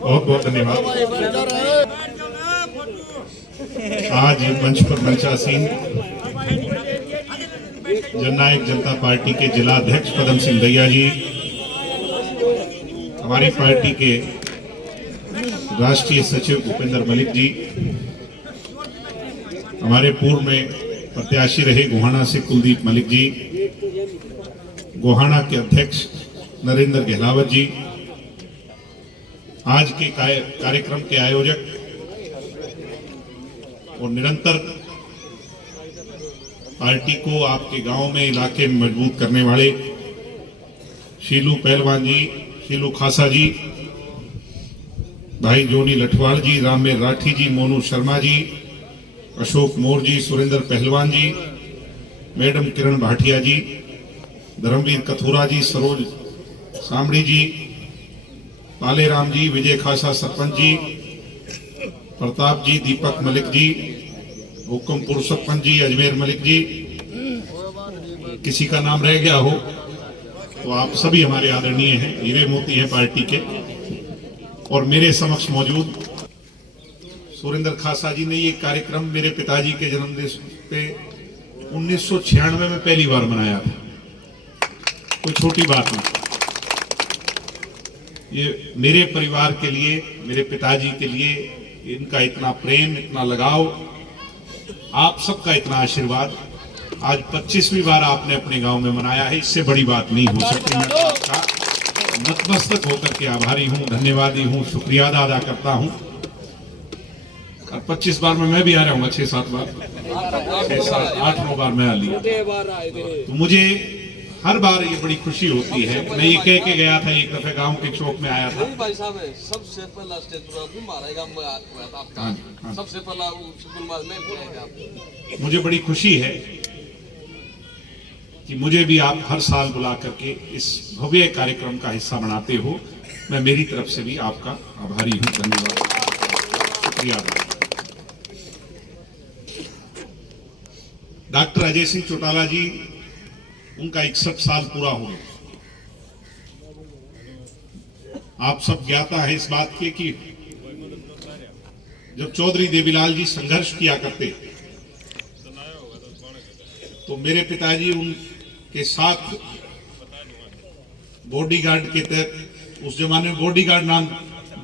बहुत बहुत धन्यवाद। आज मंच पर मंचासीन जननायक जनता पार्टी के जिला अध्यक्ष पदम सिंह दैया जी, हमारी पार्टी के राष्ट्रीय सचिव भूपेंद्र मलिक जी, हमारे पूर्व में प्रत्याशी रहे गोहाना से कुलदीप मलिक जी, गोहाना के अध्यक्ष नरेंद्र गहलावत जी, आज के कार्यक्रम के आयोजक और निरंतर पार्टी को आपके गांव में इलाके में मजबूत करने वाले शीलू पहलवान जी, शीलू खासा जी, भाई जोनी लठवाल जी, राममेर राठी जी, मोनू शर्मा जी, अशोक मोर जी, सुरेंद्र पहलवान जी, मैडम किरण भाटिया जी, धर्मवीर कथुरा जी, सरोज सामड़ी जी, पालेराम जी, विजय खासा सरपंच जी, प्रताप जी, दीपक मलिक जी, हुक्मपुर सरपंच जी, अजमेर मलिक जी, किसी का नाम रह गया हो तो आप सभी हमारे आदरणीय हैं, हीरे मोती हैं पार्टी के। और मेरे समक्ष मौजूद सुरेंद्र खासा जी ने ये कार्यक्रम मेरे पिताजी के जन्मदिन पे 1996 में पहली बार मनाया था, कोई छोटी बात नहीं। ये मेरे परिवार के लिए, मेरे पिताजी के लिए इनका इतना प्रेम, इतना लगाव, आप सबका इतना आशीर्वाद, आज 25वीं बार आपने अपने गांव में मनाया है, इससे बड़ी बात नहीं हो सकती। मैं आपका नतमस्तक होकर के आभारी हूं, धन्यवादी हूं, शुक्रिया अदा करता हूं। और 25 बार में मैं भी आ रहा हूँ, 6-7 बार, 6-7, 8-9 बार मैं आ लिया, तो मुझे हर बार ये बड़ी खुशी होती है। मैं ये कह के गया था, एक दफे गांव के चौक में आया था, भाई साहब सबसे पहला स्टेज पर सबसे पहला मुझे बड़ी खुशी है कि मुझे भी आप हर साल बुला करके इस भव्य कार्यक्रम का हिस्सा बनाते हो। मैं मेरी तरफ से भी आपका आभारी हूं, धन्यवाद, शुक्रिया। डॉक्टर अजय सिंह चौटाला जी, उनका 61 साल पूरा हो गया। आप सब ज्ञाता है इस बात के कि जब चौधरी देवीलाल जी संघर्ष किया करते तो मेरे पिताजी उनके साथ बॉडीगार्ड के तहत, उस जमाने में बॉडीगार्ड नाम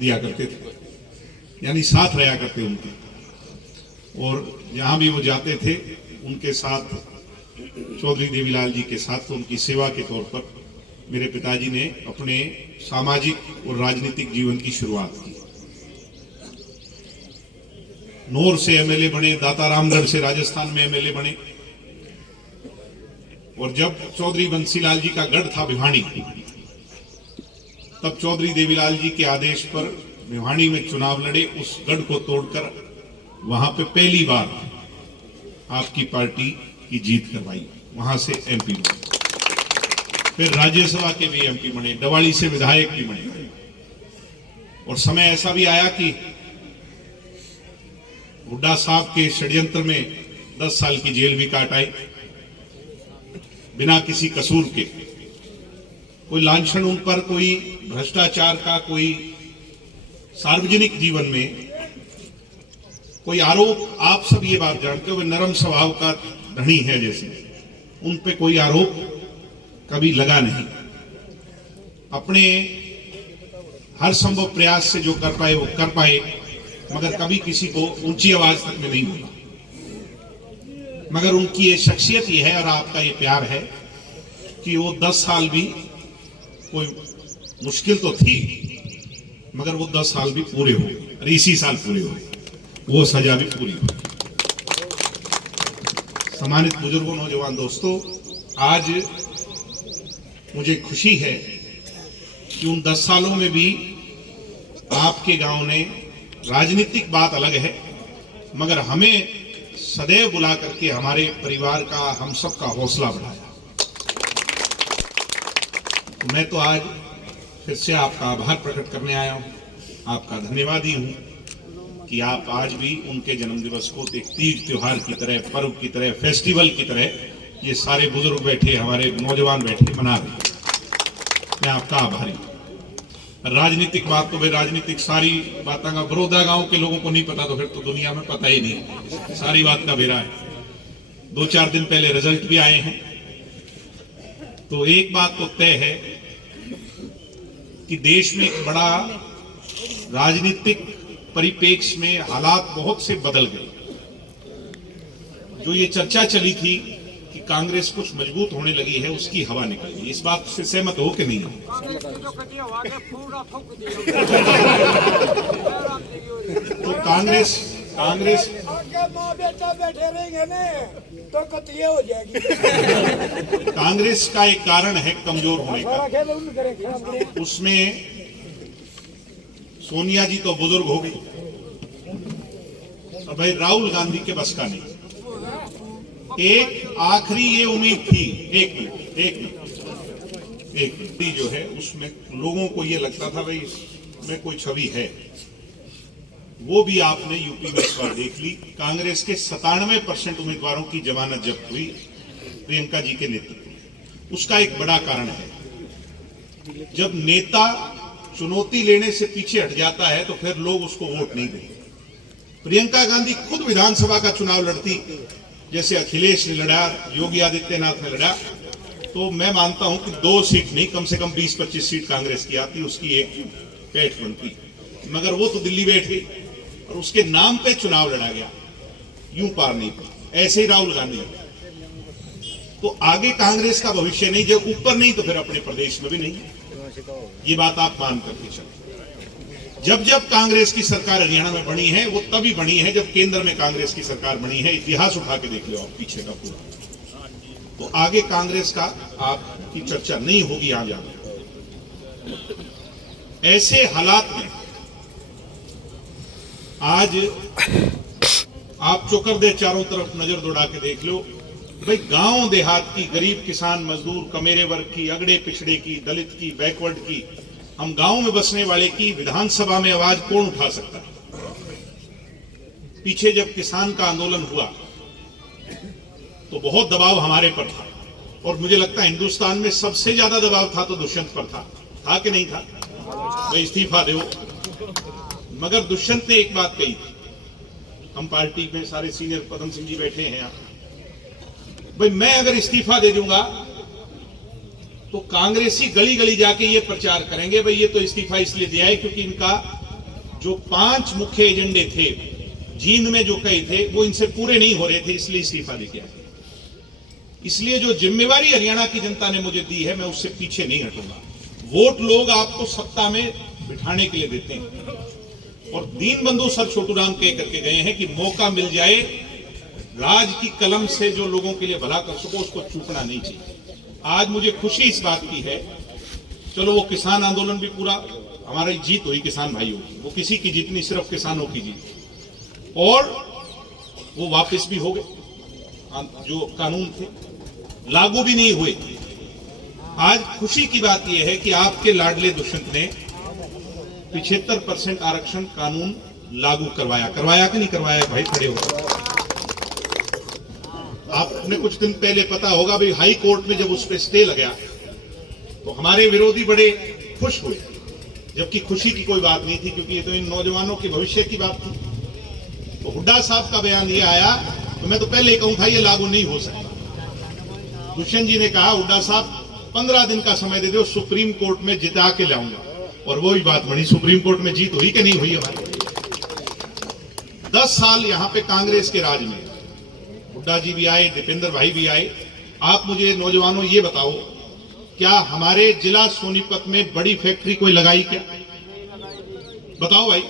दिया करते थे, यानी साथ रहा करते उनके, और जहां भी वो जाते थे उनके साथ, चौधरी देवीलाल जी के साथ, तो उनकी सेवा के तौर पर मेरे पिताजी ने अपने सामाजिक और राजनीतिक जीवन की शुरुआत की। नौर से एमएलए बने, दातारामगढ़ से राजस्थान में एमएलए बने, और जब चौधरी बंसीलाल जी का गढ़ था भिवानी, तब चौधरी देवीलाल जी के आदेश पर भिवानी में चुनाव लड़े, उस गढ़ को तोड़कर वहां पे पहली बार आपकी पार्टी की जीत करवाई, वहां से एमपी बने, फिर राज्यसभा के भी एमपी बने, दवाड़ी से विधायक भी बने, और समय ऐसा भी आया कि हुड्डा साहब के षड्यंत्र में 10 साल की जेल भी काट आई, बिना किसी कसूर के। कोई लांछन उन पर, कोई भ्रष्टाचार का, कोई सार्वजनिक जीवन में कोई आरोप, आप सब ये बात जानते हो, वे नरम स्वभाव का धनी है, जैसे उन पे कोई आरोप कभी लगा नहीं। अपने हर संभव प्रयास से जो कर पाए वो कर पाए, मगर कभी किसी को ऊंची आवाज तक में नहीं बोला। मगर उनकी ये शख्सियत ये है और आपका ये प्यार है कि वो 10 साल भी, कोई मुश्किल तो थी मगर वो 10 साल भी पूरे हो गए, और इसी साल पूरे हो, वो सजा भी पूरी हो। सम्मानित बुजुर्गों, नौजवान दोस्तों, आज मुझे खुशी है कि उन 10 सालों में भी आपके गांव ने, राजनीतिक बात अलग है, मगर हमें सदैव बुला करके हमारे परिवार का, हम सब का हौसला बढ़ाया। मैं तो आज फिर से आपका आभार प्रकट करने आया हूं, आपका धन्यवादी हूं कि आप आज भी उनके जन्मदिवस को एक तीज त्योहार की तरह, पर्व की तरह, फेस्टिवल की तरह ये सारे बुजुर्ग बैठे, हमारे नौजवान बैठे, मना रहे। मैं आपका आभारी हूं। राजनीतिक बात तो भाई राजनीतिक सारी बातों का बड़ौदा गांव के लोगों को नहीं पता, तो फिर तो दुनिया में पता ही नहीं, सारी बात का बेरा है। 2-4 दिन पहले रिजल्ट भी आए हैं, तो एक बात तो तय है कि देश में एक बड़ा राजनीतिक परिप्रेक्ष्य में हालात बहुत से बदल गए। जो ये चर्चा चली थी कि कांग्रेस कुछ मजबूत होने लगी है, उसकी हवा निकल गई। इस बात से सहमत हो कि नहीं? तो कांग्रेस माँ बेटा बैठे रहेंगे ना तो कतिये हो जाएगी। कांग्रेस का एक कारण है कमजोर होने का। उसमें सोनिया जी तो बुजुर्ग हो गई, और भाई राहुल गांधी के बस का नहीं। एक आखिरी ये उम्मीद थी, एक मिनट जो है उसमें लोगों को ये लगता था भाई इसमें कोई छवि है, वो भी आपने यूपी में इस बार देख ली। कांग्रेस के 97% उम्मीदवारों की जमानत जब्त हुई प्रियंका जी के नेतृत्व में। उसका एक बड़ा कारण है, जब नेता चुनौती लेने से पीछे हट जाता है तो फिर लोग उसको वोट नहीं देते। प्रियंका गांधी खुद विधानसभा का चुनाव लड़ती, जैसे अखिलेश ने लड़ा, योगी आदित्यनाथ ने लड़ा, तो मैं मानता हूं कि 2 सीट नहीं, कम से कम 20-25 सीट कांग्रेस की आती, उसकी एक पैठ बनती। मगर वो तो दिल्ली बैठ गई और उसके नाम पे चुनाव लड़ा गया, यूं पार नहीं पा। ऐसे ही राहुल गांधी, तो आगे कांग्रेस का भविष्य नहीं, जब ऊपर नहीं तो फिर अपने प्रदेश में भी नहीं। ये बात आप मान करके चलो। जब जब कांग्रेस की सरकार हरियाणा में बनी है, वो तभी बनी है जब केंद्र में कांग्रेस की सरकार बनी है। इतिहास उठा के देख लो आप पीछे का पूरा। तो आगे कांग्रेस का आपकी चर्चा नहीं होगी आगे। ऐसे हालात में आज आप चौकर दे चारों तरफ नजर दौड़ा के देख लो भाई, गांव देहात की गरीब किसान मजदूर, कमेरे वर्ग की, अगड़े पिछड़े की, दलित की, बैकवर्ड की, हम गांव में बसने वाले की विधानसभा में आवाज कौन उठा सकता है? पीछे जब किसान का आंदोलन हुआ तो बहुत दबाव हमारे पर था, और मुझे लगता है हिंदुस्तान में सबसे ज्यादा दबाव था तो दुष्यंत पर था कि नहीं था? भाई इस्तीफा दो। मगर दुष्यंत ने एक बात कही थी, हम पार्टी में सारे सीनियर पदम सिंह जी बैठे हैं यहाँ, भाई मैं अगर इस्तीफा दे दूंगा तो कांग्रेसी गली गली जाके ये प्रचार करेंगे भाई ये तो इस्तीफा इसलिए दिया है क्योंकि इनका जो 5 मुख्य एजेंडे थे, जींद में जो कहे थे, वो इनसे पूरे नहीं हो रहे थे, इसलिए इस्तीफा दे दिया। इसलिए जो जिम्मेवारी हरियाणा की जनता ने मुझे दी है, मैं उससे पीछे नहीं हटूंगा। वोट लोग आपको सत्ता में बिठाने के लिए देते हैं, और दीनबंधु सर छोटूराम कह करके गए हैं कि मौका मिल जाए राज की कलम से जो लोगों के लिए भला कर सको, उसको चूकना नहीं चाहिए। आज मुझे खुशी इस बात की है, चलो वो किसान आंदोलन भी पूरा, हमारी जीत हुई किसान भाइयों की, वो किसी की जीत नहीं, सिर्फ किसानों की जीत, और वो वापस भी हो गए। जो कानून थे लागू भी नहीं हुए। आज खुशी की बात यह है कि आपके लाडले दुष्यंत ने 75% आरक्षण कानून लागू करवाया कि नहीं करवाया? भाई खड़े हो। आपने कुछ दिन पहले पता होगा भाई, हाई कोर्ट में जब उस पर स्टे लगा तो हमारे विरोधी बड़े खुश हुए, जबकि खुशी की कोई बात नहीं थी, क्योंकि ये तो इन नौजवानों के भविष्य की बात थी। तो हुड्डा साहब का बयान ये आया तो मैं तो पहले ही कहूं था ये लागू नहीं हो सकता। दुष्यंत जी ने कहा हुड्डा साहब 15 दिन का समय दे दो, सुप्रीम कोर्ट में जिता के लाऊंगा, और वो ही बात बनी। सुप्रीम कोर्ट में जीत हुई कि नहीं हुई? हमारी 10 साल यहां पे कांग्रेस के राज में, हुड्डा जी भी आए, दीपेंद्र भाई भी आए। आप मुझे नौजवानों ये बताओ, क्या हमारे जिला सोनीपत में बड़ी फैक्ट्री कोई लगाई क्या? बताओ भाई।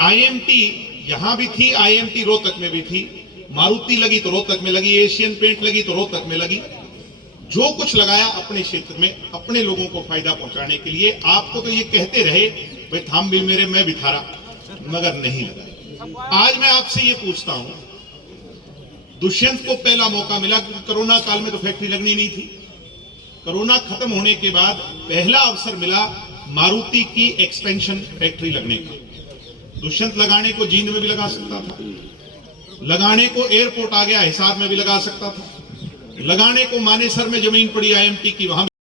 आईएमटी यहां भी थी, आईएमटी रोहतक में भी थी, मारुति लगी तो रोहतक में लगी, एशियन पेंट लगी तो रोहतक में लगी। जो कुछ लगाया अपने क्षेत्र में, अपने लोगों को फायदा पहुंचाने के लिए। आपको तो ये कहते रहे भाई थाम भी मेरे, मैं भी थारा, मगर नहीं लगा। आज मैं आपसे ये पूछता हूं, दुष्यंत को पहला मौका मिला क्योंकि कोरोना काल में तो फैक्ट्री लगनी नहीं थी। कोरोना खत्म होने के बाद पहला अवसर मिला मारुति की एक्सपेंशन फैक्ट्री लगने का। दुष्यंत लगाने को जींद में भी लगा सकता था, लगाने को एयरपोर्ट आ गया, हिसाब में भी लगा सकता था। लगाने को मानेसर में जमीन पड़ी IMT की, वहां